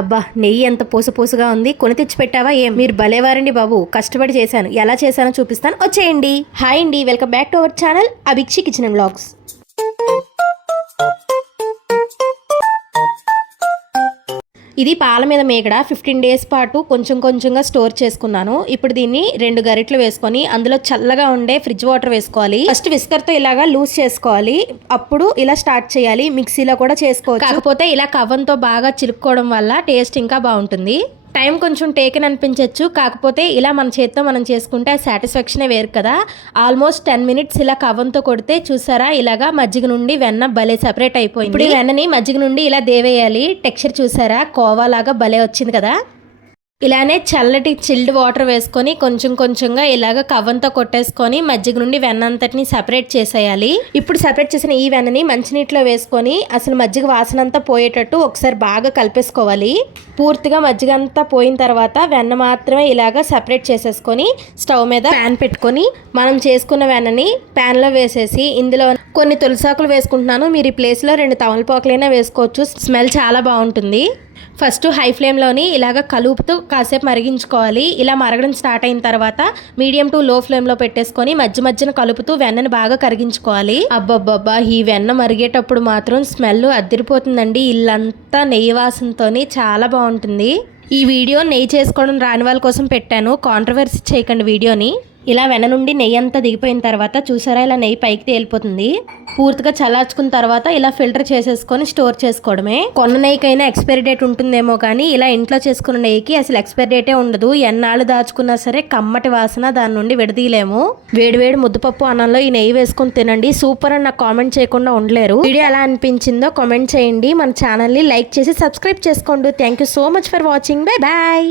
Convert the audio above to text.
అబ్బా నెయ్యి ఎంత పోసుపోసుగా ఉంది కొని తెచ్చి పెట్టావా ఏం? మీరు భలేవారండి బాబు కష్టపడి చేశాను. ఎలా చేశానో చూపిస్తాను. వచ్చేయండి. హాయ్ అండి welcome back to our channel Abhikshi kitchen blogs ఇది పాల మీద మేకడ. ఫిఫ్టీన్ డేస్ పాటు కొంచెం కొంచెంగా స్టోర్ చేసుకున్నాను. ఇప్పుడు దీన్ని రెండు గరిట్లు వేసుకొని అందులో చల్లగా ఉండే ఫ్రిడ్జ్ వాటర్ వేసుకోవాలి. ఫస్ట్ విస్కర్తో ఇలాగా లూజ్ చేసుకోవాలి. అప్పుడు ఇలా స్టార్ట్ చేయాలి. మిక్సీలో కూడా చేసుకోవచ్చు. కాకపోతే ఇలా కవ్వంతో బాగా చిలుక్కోవడం వల్ల టేస్ట్ ఇంకా బాగుంటుంది. టైం కొంచెం టేకన్ అనిపించవచ్చు కాకపోతే ఇలా మన చేత్తో మనం చేసుకుంటే ఆ సాటిస్ఫాక్షనే వేరు కదా. ఆల్మోస్ట్ టెన్ మినిట్స్ ఇలా కవ్వంతో కొడితే చూసారా ఇలాగా మజ్జిగ నుండి వెన్న భలే సెపరేట్ అయిపోయింది. ఇప్పుడు ఈ వెన్నని మజ్జిగ నుండి ఇలా దేవేయాలి. టెక్స్చర్ చూసారా? కోవా లాగా భలే వచ్చింది కదా. ఇలానే చల్లటి చిల్డ్ వాటర్ వేసుకొని కొంచెం కొంచెంగా ఇలాగ కవ్వంతో కొట్టేసుకొని మజ్జిగ నుండి వెన్న అంతటిని సపరేట్ చేసేయాలి. ఇప్పుడు సపరేట్ చేసిన ఈ వెన్నని మంచినీటిలో వేసుకొని అసలు మజ్జిగ వాసన అంతా పోయేటట్టు ఒకసారి బాగా కలిపేసుకోవాలి. పూర్తిగా మజ్జిగ అంతా పోయిన తర్వాత వెన్న మాత్రమే ఇలాగ సపరేట్ చేసేసుకొని స్టవ్ మీద ప్యాన్ పెట్టుకొని మనం చేసుకున్న వెన్నని ప్యాన్లో వేసేసి ఇందులో కొన్ని తులసాకులు వేసుకుంటున్నాను. మీరు ఈ ప్లేస్లో రెండు తమలపాకులైనా వేసుకోవచ్చు. స్మెల్ చాలా బాగుంటుంది. ఫస్ట్ హై ఫ్లేమ్లోని ఇలాగ కలుపుతూ కాసేపు మరిగించుకోవాలి. ఇలా మరగడం స్టార్ట్ అయిన తర్వాత మీడియం టు లో ఫ్లేమ్లో పెట్టేసుకొని మధ్య మధ్యన కలుపుతూ వెన్నను బాగా కరిగించుకోవాలి. అబ్బబ్బబ్బా ఈ వెన్న మరిగేటప్పుడు మాత్రం స్మెల్ అద్దరిపోతుందండి ఇల్లంతా నెయ్యి వాసనతోని చాలా బాగుంటుంది. ఈ వీడియో నెయ్యి చేసుకోవడం రాని వాళ్ళ కోసం పెట్టాను. కాంట్రవర్సీ చేయకండి వీడియోని. ఇలా వెన నుండి నెయ్యి అంతా దిగిపోయిన తర్వాత చూసారా ఇలా నెయ్యి పైకి తేలిపోతుంది. పూర్తిగా చల్లార్చుకున్న తర్వాత ఇలా ఫిల్టర్ చేసేసుకొని స్టోర్ చేసుకోవడమే. కొన్న నెయ్యికైనా ఎక్స్పైరీ డేట్ ఉంటుందేమో కానీ ఇలా ఇంట్లో చేసుకున్న నెయ్యికి అసలు ఎక్స్పైరీ డేటే ఉండదు. ఎన్నాళ్ళు దాచుకున్నా సరే కమ్మటి వాసన దాని నుండి విడదీయలేము. వేడివేడి ముద్దపప్పు అన్నంలో ఈ నెయ్యి వేసుకొని తినండి. సూపర్ అని నాకు కామెంట్ చేయకుండా ఉండలేరు. వీడియో ఎలా అనిపించిందో కామెంట్ చేయండి. మన ఛానల్ని లైక్ చేసి సబ్స్క్రైబ్ చేసుకోండి. Thank you so much for watching. Bye bye.